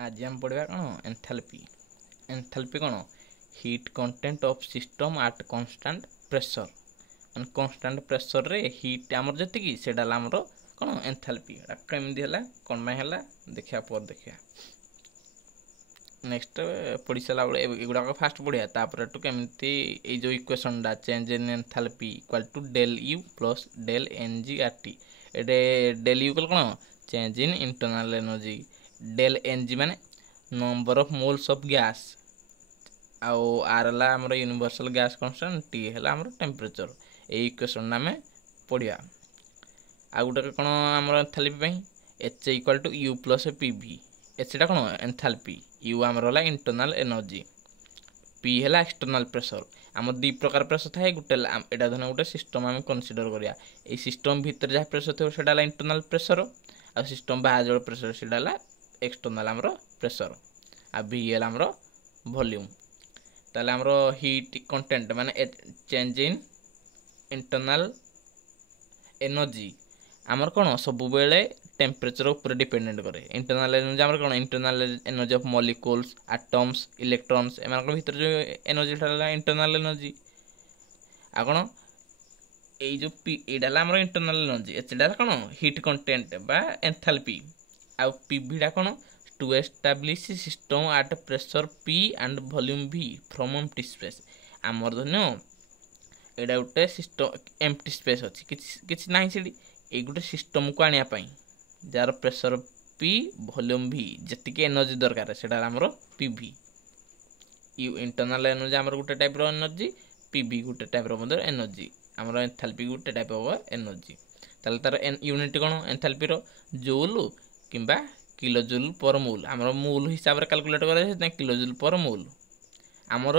आज हम पढ़ा कौन एंथैल्पी। एंथैल्पी कौन heat content of system eight constant pressure मान कांस्टेंट प्रेशर रे हीट आमर जति से आमर कौन एंथैल्पी केमती है कौन है देखा पर देखा नेक्स्ट पढ़ी सारा बेले एगुड़ाक फास्ट पढ़िया तापर केमती जो इक्वेशन टा change in enthalpy equal to del U plus del N G R T एटे डेल यू कौन change in internal energy del N G माने number of moles of gas आउ आर है आमर यूनिवर्सल गैस कांस्टेंट टी है आमर temperature ए equation आम पढ़िया आ गोटे कौन आमर enthalpy H equal to U plus P V एचटा कौन एंथैल्पी यू आमर है इंटरनल एनर्जी पी है एक्सटर्नल प्रेशर आम दी प्रकार प्रेशर थाए गोटे एटा धन गोटे सिस्टम आम कनसीडर करिया ए सिस्टम भितर जहाँ प्रेशर थो सेटा इंटरनल प्रेशर आ सिस्टम बाहर जो प्रेशर सेटा एक्सटर्नल आमर प्रेशर आ भी है आमर वॉल्यूम ताले आमर हीट कंटेंट माने चेंज इन इंटरनल एनर्जी आमर कौन सब बेले टेम्परेचर ऊपर डिपेंडेंट करे इंटरनल एनर्जी आमर कौन internal energy of molecules atoms electrons एम भीतर जो एनर्जी इंटरनल एनर्जी आ कौन यो पीटा आमर इंटरनल एनर्जी एचटा कौन हीट कंटेंट बा एंथैल्पी आ पीवीटा कौन to establish system at pressure P and volume v from empty space आमर धन्य एटा गोटे सिस्टम एम्प्टी स्पेस अच्छी किसी ना ये गोटे सिस्टम को आने jar pressure P volume v जी एनर्जी दरकार से पीवी यू इंटरनल एनर्जी आमर गोटे टाइप रो एनर्जी पीवी गोटे टाइप रो एनर्जी आमर एंथैल्पी गोटे टाइप ऑफ एनर्जी ताले तार यूनिट कौन एंथैल्पी रो जूल किंबा किलो जूल पर मूल आमर मूल हिसाब से कैलकुलेट कर किलो जूल पर मूल आमर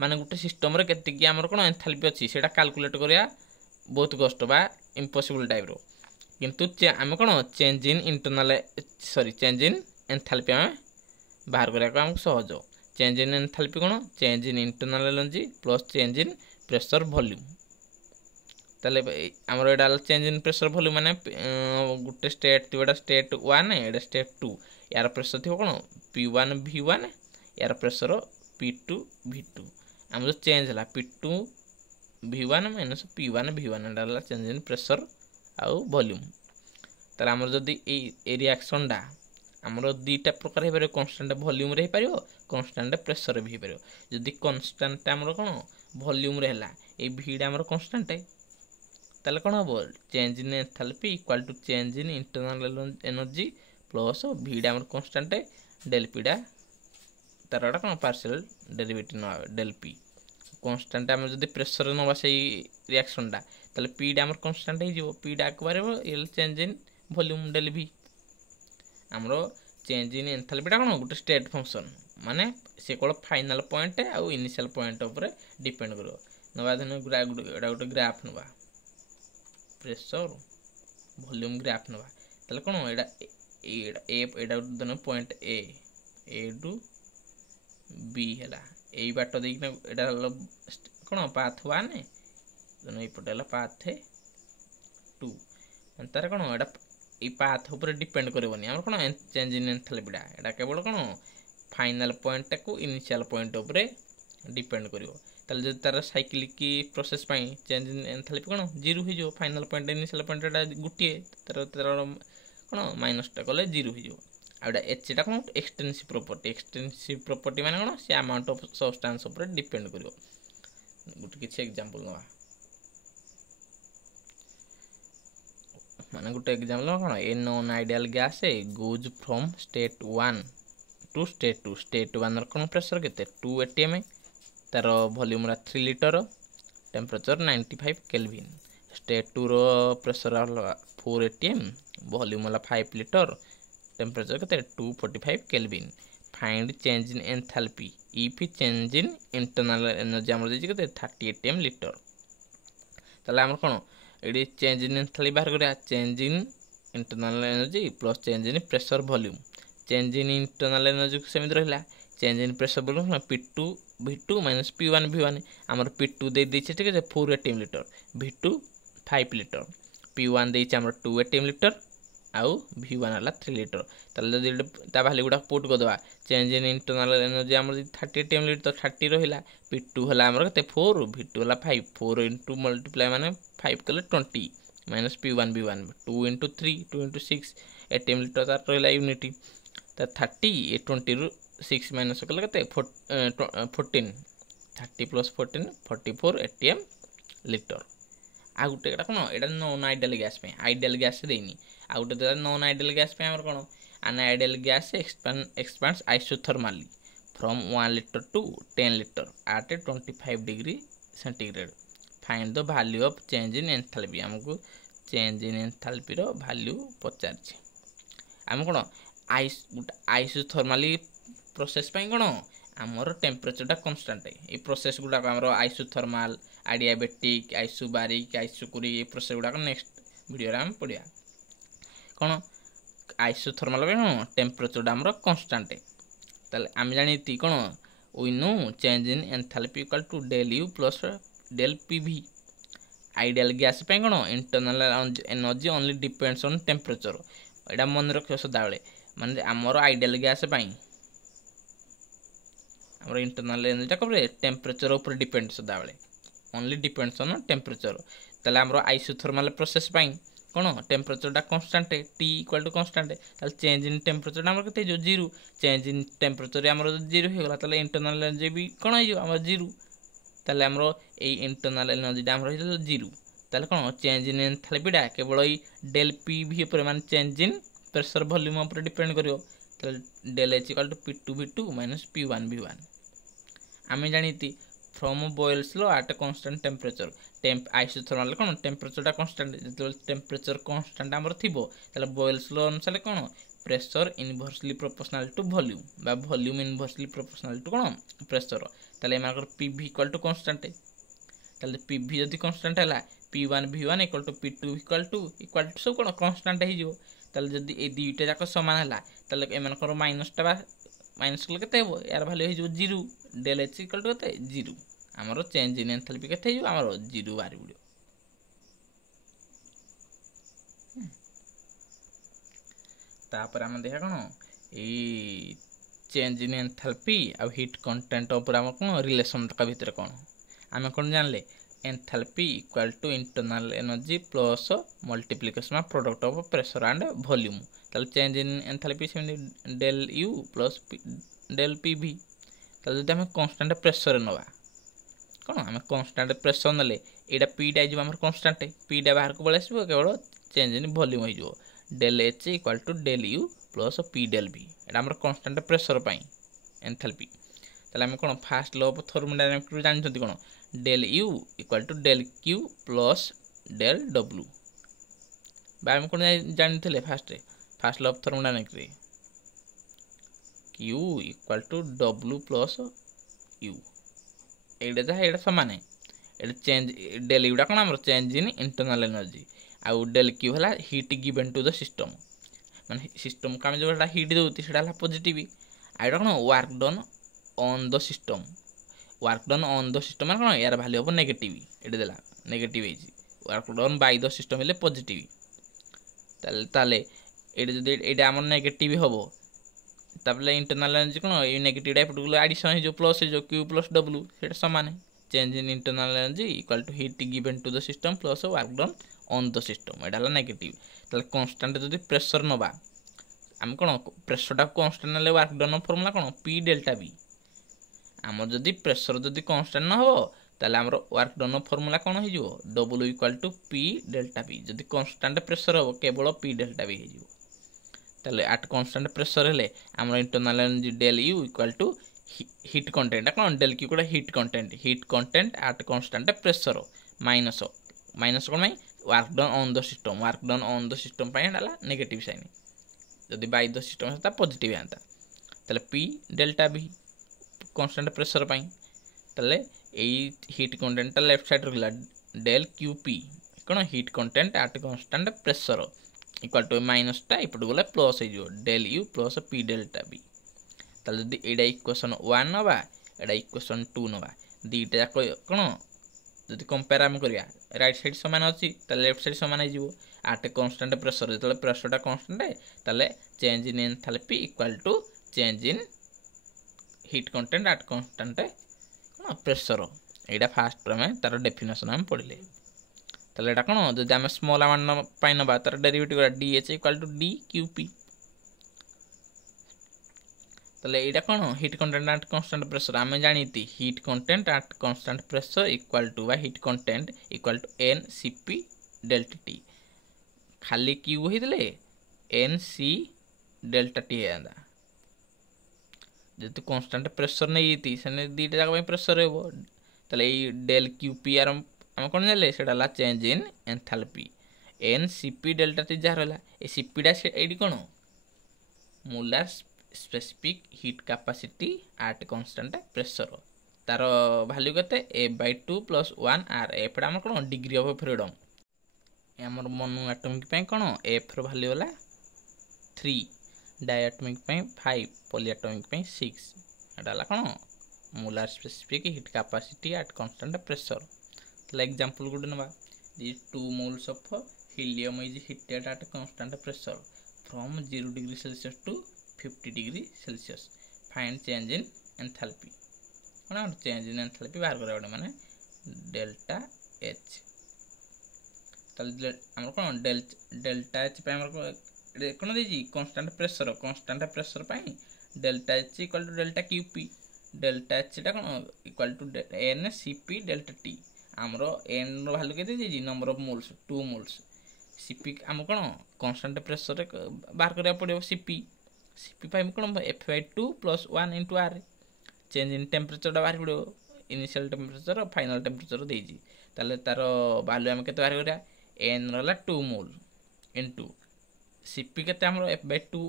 माने गोटे सिस्टम रे केतिकी आमर कौन एंथैल्पी अच्छी से कैलकुलेट करिया बहुत कष्ट बा इम्पॉसिबल टाइप रो किंतु आम कौन change in internal sorry change in enthalpy आम बाहर करने आमको सहज चेंज इन एंथैल्पी कौन change in internal energy plus change in pressure volume ताले आमर एटा चेंज इन प्रेशर वॉल्यूम माने गोटे स्टेट थी स्टेट 1 एटा स्टेट 2 यार प्रेशर थी कौन P1 V1 यार प्रेशर P2 V2 आम जो चेंज है P2 V1 minus P1 V1 Etah change in pressure आउ वॉल्यूम ताले आमर जदी ए रिएक्शन डा आमर दीटा प्रकार हो कन्स्टांट वॉल्यूम रे हो कन्स्टांट प्रेशर भी हो जदि कन्स्टांट आमर कौन वॉल्यूम रे हला ए भीडा आमर कन्स्टांट ताले कौन हम change in enthalpy equal to change in internal energy plus भीडा आमर कन्स्टांट डेल पीडा तार कौन partial derivative del P constant आम जब प्रेशर नवा से रिएक्शन टा ताले पीडा आमर कन्स्टांट हो पीडा आगे चेंज इन वॉल्यूम डेल भी आमर चेंज इन एंथैल्पीटा कौन गोटे स्टेट फंक्शन माने से केवल फाइनल पॉइंट आउ इनिशियल पॉइंट उपर डिपेंड करो नवा धन गोटे ग्राफ नवा प्रेशर वॉल्यूम ग्राफ नवा ताले कौन एटा धन पॉइंट ए टू बी है यही बाट देखना एटा कौन पाथ 1 ये पाथ 2 तार कौन एटा ये पाथ ऊपर डिपेंड करबनी आम कौन चेंज इन एंथैल्पीटा एटा केवल कौन फाइनल पॉइंट को इनिशियल पॉइंट ऊपर डिपेंड करिवो ताले जब तार cyclic process pi change in enthalpy कौन 0 हो फाइनल पॉइंट इनिशियल पॉइंट एटा गोटे तार कौन माइनस टा कले 0 हो आउटा एचटा कौन एक्सटेंसिव प्रॉपर्टी माने कौन से अमाउंट ऑफ सब्सटेंस ऊपर डिपेंड करिवो गोटे किछि एग्जांपल नवा माने गोटे एग्जांपल कौन a non ideal gas goes from state 1 to state 2 state 1 कौन प्रेशर केते 2 atm तार volume 3 litre temperature 95 kelvin state 2 रो pressure 4 atm volume 5 litre temperature केते 245 kelvin find change in enthalpy if change in internal energy हमर जे केते 30 atm litre ताले हमर कोन एडी चेंज इन एंथैल्पी बाहर करिया change in internal energy plus change in pressure volume change in internal energy सेमिति रहला change in pressure volume P2 V2 minus P1 V1 हमर P2 दे दैछे ठीक है 4 atm litre V2 5 litre P1 दैछे हमर 2 atm litre आउ V1 है 3 litre ताले ता वैल्यू गुडा पुट कर दवा चेंज इन इंटरनल एनर्जी हमर 30 atm लीटर तो 30 रहिला P2 हला हमर कते 4 V2 हला 5 4 into मल्टीप्लाई माने 5 कले 20 minus P1 V1 2 into 3 2 into 6 atm litre तार रहिला यूनिटी ता 30 ए 20 रु 6 माइनस कले कते 14 30 plus 14 44 atm लीटर आ गुटे एटा कोन एटा नॉन आइडियल गैस पे आइडियल गैस देनी आ गुटे देला नॉन आइडियल गैस पे हमर कोन an ideal gas expands isothermally from 1 liter to 10 liter at a 25 degree centigrade find the value of change in enthalpy हमको change in enthalpy row value पचार छे हम कोन isothermally process पे कोन हमर temperature टा constant है ए process गुडा हमर आइसोथर्मल एडियाबेटिक आइसोबारिक आइसोकुरी ए प्रोसेस गुडा नेक्स्ट वीडियो रे हम पढिया कोन आइसोथर्मल पे कोन टेम्परेचर टा हमर कांस्टेंट है तले हम जानिती कोन we know change in enthalpy equal to del U plus del PV ideal gas पे कोन internal energy only depends on temperature एडा मन रखियो सदाबेले माने हमर आइडियल गैस पई हमर इंटरनल एनर्जी कबरे टेम्परेचर ऊपर डिपेंड सदाबेले ओनली डिपेंड्स ऑन टेम्परेचर तले हमर आइसोथर्मल प्रोसेस पई कोन टेम्परेचर टा कांस्टेंट है T इक्वल टू कांस्टेंट है तले चेंज इन टेम्परेचर हमर कते जो 0 चेंज इन टेम्परेचर हमर 0 हे गला तले इंटरनल एनर्जी भी कोन हो हमर 0 तले हमर ए इंटरनल एनर्जी टा हमर हो 0 तले कोन चेंज इन एंथैल्पी टा केवल ई del PV ऊपर मान चेंज इन प्रेशर वॉल्यूम ऊपर डिपेंड करियो तले del H equal to P2 V2 minus P1 V1 आमे जानिती from Boyle's law at constant temperature temp isothermal कोन टेम्परेचर टा कांस्टेंट जतो टेम्परेचर कांस्टेंट हमर थिबो तले बॉयल्स लो अनुसार कोन pressure inversely proportional to volume बा वॉल्यूम इनवर्सली प्रोपोर्शनल टू कोन प्रेशर तले माकर PV इक्वल टू कांस्टेंट तले PV यदि कांस्टेंट हला P1 V1 equal to P2 equal to सब कोन कांस्टेंट हे जिवो तले जदि ए दुईटा जाक समान हला तले एमानकर माइनस टा माइनस कले केते हो यार वैल्यू हे जो 0 del H इक्वल टू केते 0 हमरो चेंज इन एंथैल्पी केते हो हमरो 0 बारी बुडियो तापर हम देखा कोन ए चेंज इन एंथैल्पी आ हीट कंटेंट ऊपर हम कोन रिलेशन का भीतर कोन हम कोन जानले enthalpy equal to internal energy plus multiplication of product of pressure and volume तले चेंज इन एंथैल्पी से del U plus del PV तले जदि हम कांस्टेंट प्रेशर नवा कोन हम कांस्टेंट प्रेशर नले एडा P डा जो हमर कांस्टेंट P डा बाहर को बळेसबो केवल चेंज इन वॉल्यूम हो जो del H equal to del U plus P del V एडा हमर कांस्टेंट प्रेशर पई एंथैल्पी तले हम कोन फर्स्ट लॉ ऑफ थर्मोडायनामिक्स जानि छथि कोन del U equal to del Q plus del W बा हम कोन जानि थले फर्स्ट लॉ ऑफ थर्मोडायनामिक्स रे Q equal to W plus U एडा समान है एडा चेंज del U डा कोन हमर चेंज इन इंटरनल एनर्जी आउ del Q हला heat given to the system माने सिस्टम का जो हीट दोती सेडा हला पॉजिटिव आइडा कोन work done on the system work done on the system माने कोन यार वैल्यू हो नेगेटिव एडा देला नेगेटिव है work done by the system ले पॉजिटिव ताले एडा जदि एडा हमर नेगेटिव होबो तबले इंटरनल एनर्जी कोन ए नेगेटिव टाइप टू एडिशन जो प्लस जो Q प्लस W सेटा समान है change in internal energy equal to heat given to the system plus work done on the system एडा नेगेटिव तले कांस्टेंट जदि प्रेशर नबा हम कोन प्रेशर टा कांस्टेंट ले वर्क डन फार्मूला कोन P डेल्टा V हम जदि प्रेशर जदि कांस्टेंट न हो ताले हमर वर्क डन फार्मूला कोन हे जो W equal to P delta V जदि कांस्टेंट प्रेशर हो केवल P डेल्टा V हे जो ताले एट कांस्टेंट प्रेशर हेले हमर internal energy del U equal to heat content कोन del Q कोडा heat content at constant pressure minus कोन में work done on the system पाई डाला नेगेटिव साइन जदि बाय द सिस्टम हता पॉजिटिव आंता ताले P delta V constant pressure पाई ताले ए हीट कंटेंट लेफ्ट साइड रखला del QP कोन heat content at constant pressure equal to minus टा इपट गले प्लस हे जो del U plus P delta V ताले जदि एडा इक्वेशन 1 नबा एडा इक्वेशन 2 नबा दीटा जाक कोन जदि कंपेयर हम करिया राइट साइड समान अछि त लेफ्ट साइड समान हे जिवो आट कांस्टेंट प्रेशर जो प्रेशरटा कांस्टेंट ताले change in enthalpy equal to change in heat content आट कांस्टेंट प्रेशर एटा फास्ट आम तार डेफिनेशन आम पढ़ले ताले एटा कौन जो आम स्मॉल अमाउंट पाई नबा तार derivative DH equal to DQP ताले एटा कौन heat content at constant pressure आम जानी heat content at constant pressure equal to बा heat content equal to NCP delta T खाली Q होइदले NC डेल्टा T आंदा जेतु कांस्टेंट प्रेशर नहीं थी सने दीटा जगह में प्रेशर हेबो ताले ए डेल QP आर हम कोन जाले सेटा ला change in enthalpy NCP delta T जा रहला ए CP डा एडी कोन molar specific heat capacity at constant pressure तार वैल्यू केते A/2 + 1 R F रा हम कोन डिग्री ऑफ फ्रीडम हमर मोनो एटॉमिक पे कोन F रो वैल्यू होला 3 डायटॉमिक पे 5 पॉलीएटॉमिक पे 6 एटा ला कोन molar specific heat capacity at constant pressure तो एग्जांपल गुड नबा these 2 moles of helium is heated at constant pressure from 0 degree Celsius to 50 degree Celsius find change in enthalpy cone change in enthalpy बाहर करे माने delta H तल हमर कोन delta H पे हमर कोन देजी कांस्टेंट प्रेशर पे delta H equal to delta QP delta H टा कोन equal to NCP delta T हमरो n रो वैल्यू केते देजी नंबर ऑफ मोल्स 2 मोल्स CP हम कोन कांस्टेंट प्रेशर रे बाहर करे पड़ियो CP पाइम कोन F/2 + 1 * R change in temperature डा बाहर पड़ियो इनिशियल टेम्परेचर और फाइनल टेम्परेचर देजी ताले तार वैल्यू हम केते बाहर करिया n रहला 2 मोल इनटू CP केते हमरो F/2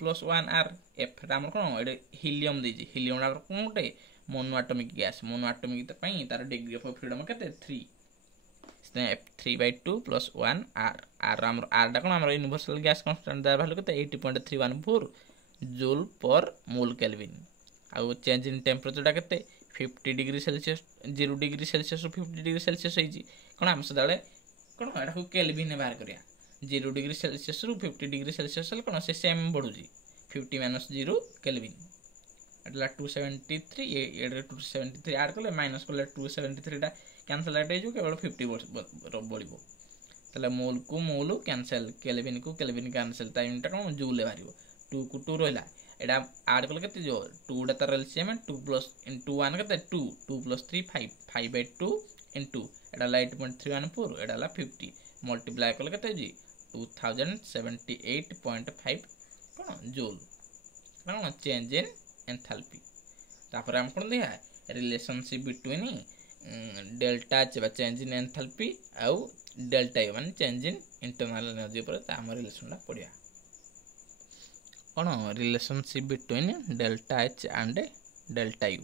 + 1 R F रा हमर कोन एडे हीलियम देजी हीलियम रा कोन गोटे mono atomic gas mono atomic पई तार डिग्री ऑफ फ्रीडम केते 3 3/2 + 1 R R हमर R डा कोन हमर यूनिवर्सल गैस कांस्टेंट दा वैल्यू केते 80.314 जूल पर मोल केल्विन आउ चेंज इन टेम्परेचर डा केते 50 degree Celsius 0 degree Celsius 50 degree Celsius होई कोन हम सदाले कोन एटा को केल्विन ने बाहर करिया 0 डिग्री सेल्सियस रु 50 डिग्री सेल्सियस कोन से सेम बढ़ुजी 50 - 0 केल्विन एटला 273 एडे 273 ऐड करले माइनस करले 273 टा कैंसिल आउट हो केवल 50 बढ़िबो तले मोल को मोल कैंसिल केल्विन को केल्विन कैंसिल टाइम टा कोन जूल ले बारिबो 2 को 2 रहला एडा ऐड करले केते जो 2 टा तर एलसीएम 2 + 1 केते 2 + 3 5 5/2 इनटू एडा 8.314 एडा ला 50 मल्टीप्लाई करले केते जी 2078.5 कोन जूल कोन चेंज इन एंथैल्पी तापर हम कोन दिया relationship between delta H change in enthalpy आउ डेल्टा U माने चेंज इन इंटरनल एनर्जी पर हम रिलेशनला पढिया कोन relationship between delta H and delta U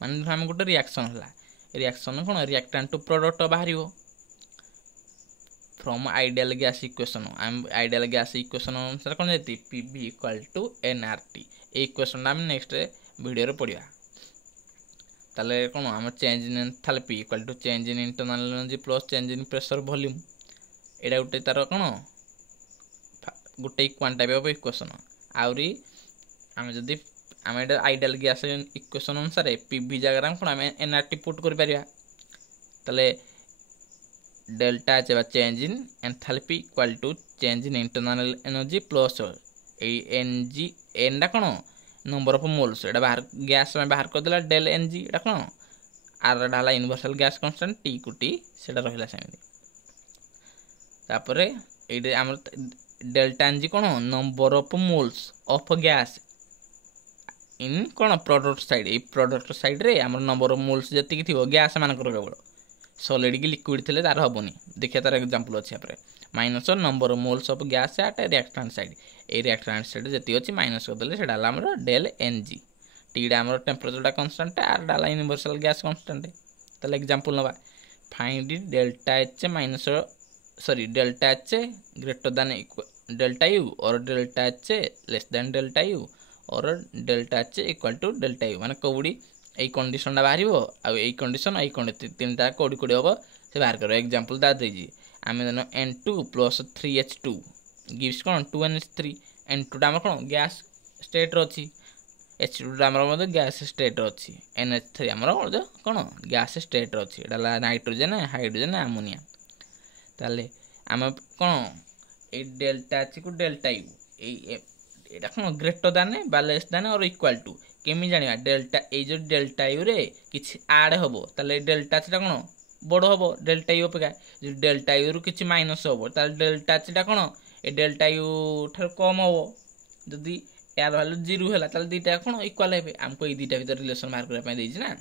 माने हम गोटे रिएक्शन हला रिएक्शन कोन रिएक्टेंट टू प्रोडक्ट बाहरियो फ्रॉम आइडियल गैस इक्वेशन हम आइडियल गैस इक्वेशन अनुसार कोन जेती PV = nRT ए इक्वेशन हम नेक्स्ट वीडियो रे पढिया ताले कोन हम change in enthalpy equal to change in internal energy plus change in pressure volume एडा उटे तार कोन गुटे क्वांटाइप ऑफ इक्वेशन आउरी हम जदी हम एडा आइडियल गैस इक्वेशन अनुसार PV जगह कोन हम nRT पुट कर परिया ताले delta H change in enthalpy equal to change in internal energy plus N G N डा कोन नंबर ऑफ मोल्स एडा बाहर गैस में बाहर कर देला डेल एनजी एडा कोन आर डाला यूनिवर्सल गैस कांस्टेंट T को T सेडा रहला सेमि तापरे एडे हमर डेल्टा एनजी कोन number of moles of gas in कोन प्रोडक्ट साइड ए प्रोडक्ट साइड रे हमर नंबर ऑफ मोल्स जति थिबो गैस मान कर केवल सॉलिड की लिक्विड थिले तार हबोनी देखिया तार एग्जांपल अछि आपरे minus number of moles of gas at reactant side ए रिएक्टेंट साइड जति अछि माइनस कर देले सेडा हमर डेल एनजी टी डा हमर टेंपरेचर डा कांस्टेंट आर डाला यूनिवर्सल गैस कांस्टेंट तले एग्जांपल नबा find delta H minus sorry delta H greater than delta U or delta H less than delta U or delta H equal to delta U माने कोडी a condition डा बाहरिबो आ a condition तीनटा कोडी कोडी होबो से बाहर करो एग्जांपल दा देजी आम then N2 plus 3H2 gives कौन 2NH3 N2 आम कौन गैस स्टेट अच्छी H2 आम गैस स्टेट अच्छी NH3 आम कौन गैस स्टेट अच्छी नाइट्रोजेन हाइड्रोजेन अमोनिया ताले आम कौन ये डेल्टा एच को डेल्टा यू ये कौन ग्रेटर दान बा लेस दान और इक्वाल टू केमी जाना डेल्टा ये जो डेल्टा यू रे किसी आड हम ताले डेल्टा एचटा कौन बड़ हम डेल्टा यू अपेक्षा जो डेल्टा यू रु किसी माइनस हम ताले डेल्टा एचटा कौन ये डेल्टा यू ठार कम हम जदि यार भैल्यू 0 है ताले दुईटा कौन इक्वाल हे आमको ये दुईटा भर रिलेसन बाहर करने ना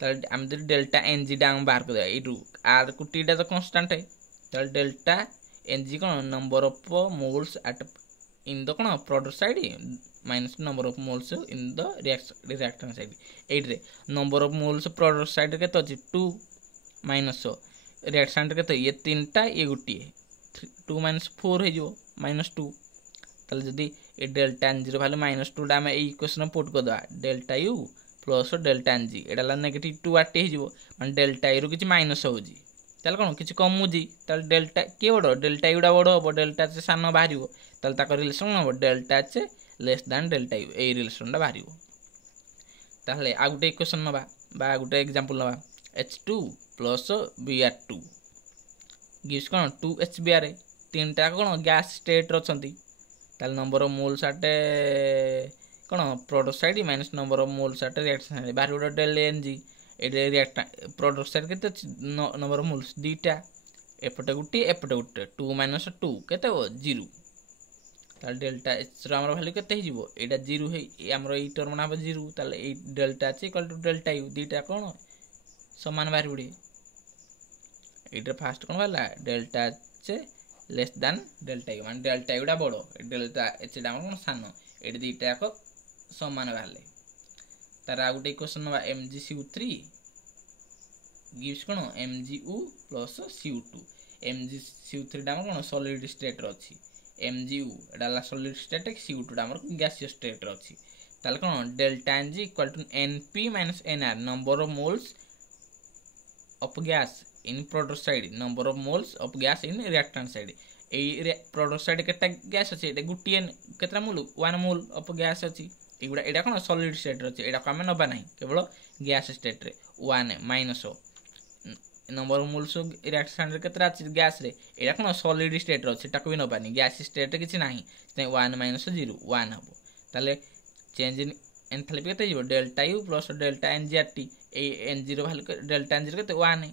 ताले आम डेल्टा एनजी टा बाहर कर यू आर को टीटा तो कन्स्टाट है ताले डेल्टा एनजी कौन number of moles at in the कौन product side minus number of moles in the reactant side एट्रे number of moles product side के 2 माइनस रिएक्टेंट के ये 3टा ये गोटे 2 माइनस 4 हो -2 ताले जदि ये डेल्टा एन जीरो वैल्यू -2 आम ये इक्वेशन पुट करदे delta U plus delta N G एटा नेगेटिव 2 आरटी हो माने डेल्टा यू किसी माइनस होजी ताले कौन किसी कमुची ताले डेल्टा किए बड़ डेल्टा यूटा बड़ हम डेल्टा एच सान बाहर ताले रिलेसन कौन हम delta H less than delta you ये रिलेसनटा बाहर ताहले आ गोटे इक्वेशन नबा बा गोटे एग्जांपल नबा H2 प्लस Br2 गिव्स कौन 2HBr 3टा कौन गैस स्टेट रचंती ताले नंबर ऑफ मोल्स आटे कौन product side minus number of moles आटे रिएक्शन साइड बाहर गोटे डेल एनजी ये रिएक्ट प्रोडक्ट साइड के नंबर ऑफ मोल्स दुईटा एपटे गोटे 2 माइनस 2 केते 0 ताले डेल्टा एच रो हमर वैल्यू केते हिजिवो एटा 0 हे हमर ई टर्म ना 0 ताले ए delta H equal to delta U दुईटा कौन समान बाहर पड़े एटा फर्स्ट कौन वाला delta H less than delta U माने डेल्टा यूटा बड़ डेल्टा एच टा कौन सान एटा दुईटा को समान बाहरले तार आ गोटे इक्वेशन नबा MgCO3 गिव्स कौन MgU प्लस CO2 MgCO3 टा कौन सॉलिड स्टेट रे अछि MgU एटा सॉलिड स्टेट CO2 टा हमर गैसियस स्टेट रे अछि ताले कौन delta Ng equal to Np minus Nr number of moles of gas in product side number of moles of gas in reactant side ए product side केटा gas अछि एटा गुटिए केतरा मोल 1 मोल ऑफ गैस अछि एगुड़ा एटा कौन सॉलिड स्टेट रे अछि एटा को हम नबा नाही केवल गैस स्टेट रे 1 minus number of moles reactant रे केतरा अछि गैस रे एटा कौन सॉलिड स्टेट रे अछि एटा को भी नबानी गैस स्टेट रे किछि नाही ते 1 माइनस 0 1 हबो ताले चेंज इन एंथैल्पी केते जिवो डेल्टा यू प्लस डेल्टा एनजीआरटी ए एन0 वैल्यू डेल्टा एन0 केते 1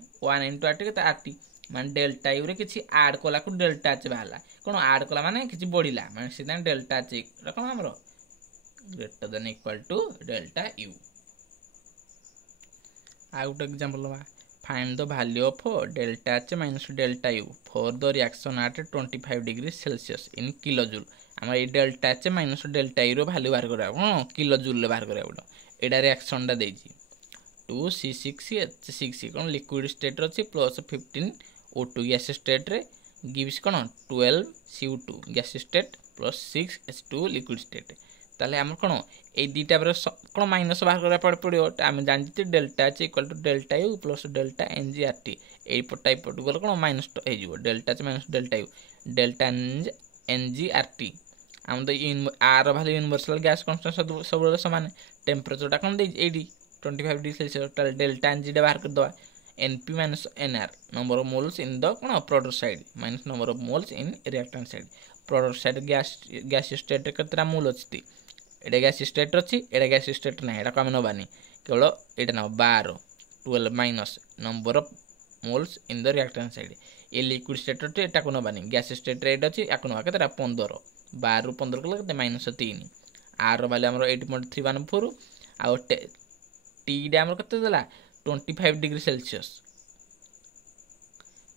इनटू आरटी केते आरटी माने डेल्टा यू रे किछि ऐड कोला को डेल्टा एच बाहला कोन ऐड कोला माने किछि बढ़िला माने सिदा डेल्टा एच रकम हमरो greater than equal to delta U आ गुड एग्जांपल बा find the value of delta H minus delta U for the reaction at 25 degree Celsius in kilo joule हम ये delta H minus delta U रो value बाहर करा हां kilo joule ले बाहर करा बोलो एडा रिएक्शन टा देजी 2C6H6 कोन लिक्विड स्टेट रो अछि प्लस 15 O2 गैस स्टेट रे गिव्स कोन 12 CO2 gas state plus 6 H2 liquid state ताले हम कोन ए दुईटा पर कोन माइनस बाहर करा पड़ियो हम जानती delta H equal to delta U plus delta एनजीआरटी ए टाइप पट गल कोन माइनस हे जिवो delta H minus delta U delta N G R T हम तो R value universal gas constant सब समान टेंपरेचर टा कोन दे 25 डिग्री सेल्सियस ताले डेल्टा एनजी डा बाहर कर दवा Np minus Nr number of moles in the कोन product side minus number of moles in reactant side product side gas state केतरा मोल अछि एटा गैस स्टेट अछि एटा गैस स्टेट नै एटा कम नबानी केवल एटा न 12 minus number of moles in the reactant side a liquid state रे एटा को नबानी gas state रे एटा अछि याको न केतरा 15 12 रु 15 कले केते -3 आर वैल्यू हमरो 8.314 आ टी डा हमरो केते देला 25 डिग्री सेल्सियस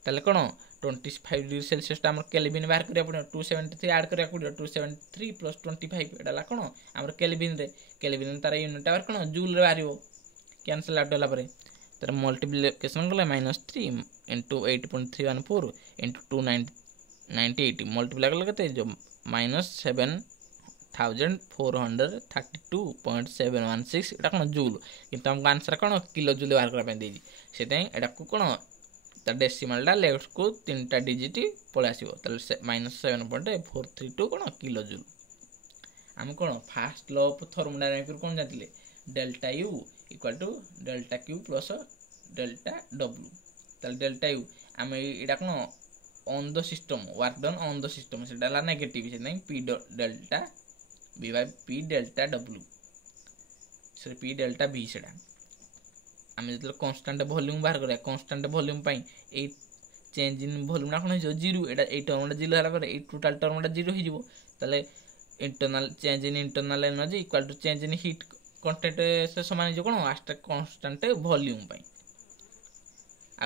ताले कोन 25 डिग्री सेल्सियस टा हमर केल्विन बाहर करिया पड़ो 273 ऐड करिया पड़ो 273 प्लस 25 एटा ला कोन हमर केल्विन तार यूनिट बाहर कोन जूल रे बाहरियो कैंसिल आउट होला परे तार मल्टीप्लिकेशन गले -3 into 8.314 into 298 मल्टीप्लाई करले केते जो -7432.716 एटा कोन जूल किंतु हम आंसर कोन किलो जूल बाहर करा पे देजी सेते एटा को कोन ता डेसिमालटा लेफ्ट को 3टा डिजिट पलि आसो -7.432 कौन किलो जूल आम कौन फास्ट लॉ ऑफ थर्मोडायनामिक्स कौन जानते delta U equal to delta Q plus delta W ताले डेल्टा यू आम यहाँ कौन on the system work done on the system से नेगेटिव से नहीं P delta V by P delta W से पी डेल्टा बी से आम जो कन्स्टाट वॉल्यूम बाहर करा कन्स्टाट वॉल्यूम ए चेंज इन वॉल्यूम कौन हो जीरो ये टर्मटा जीरो है टोटाल टर्मटा जीरो हो internal change in internal energy equal to change in heat content से समान जो कौन कन्स्टाट वॉल्यूम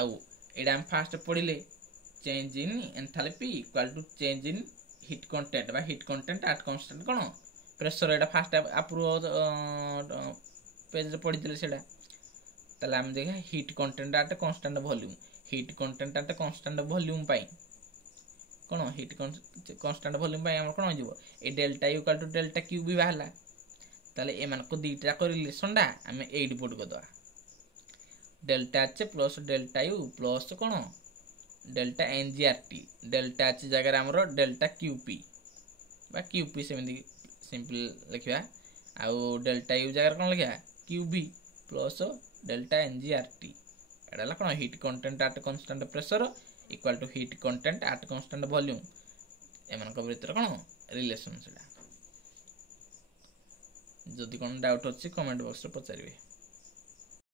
आउ एटा हम फास्ट पढ़ले change in enthalpy equal to change in heat content बा हीट कंटेंट एट कांस्टेंट कौन प्रेशर एटा फास्ट अप्रूव पेज रे पढ़ी से ताले हम देखा heat content at constant volume heat content at constant volume कौन हीट कांस्टेंट वॉल्यूम हम कौन हो ए delta U equal to delta Q भी बाहला ताले ए मान को दीटा को रिलेशन डा हम एट पुट कर दवा delta H plus delta U plus कौन डेल्टा एनजीआरटी डेल्टा एच जगह आमर डेल्टा क्यूपी बा क्यूपी सेमती सिंपल लिखा आउ डेल्टा यू जगह कौन लिखा क्यूबी प्लस डेल्टा एनजीआरटी एटा कौन heat content at constant pressure equal to heat content at constant volume एमान भीतर कौन रिलेशन से जदि कौन डाउट अच्छी कमेंट बॉक्स रे पचारिबे।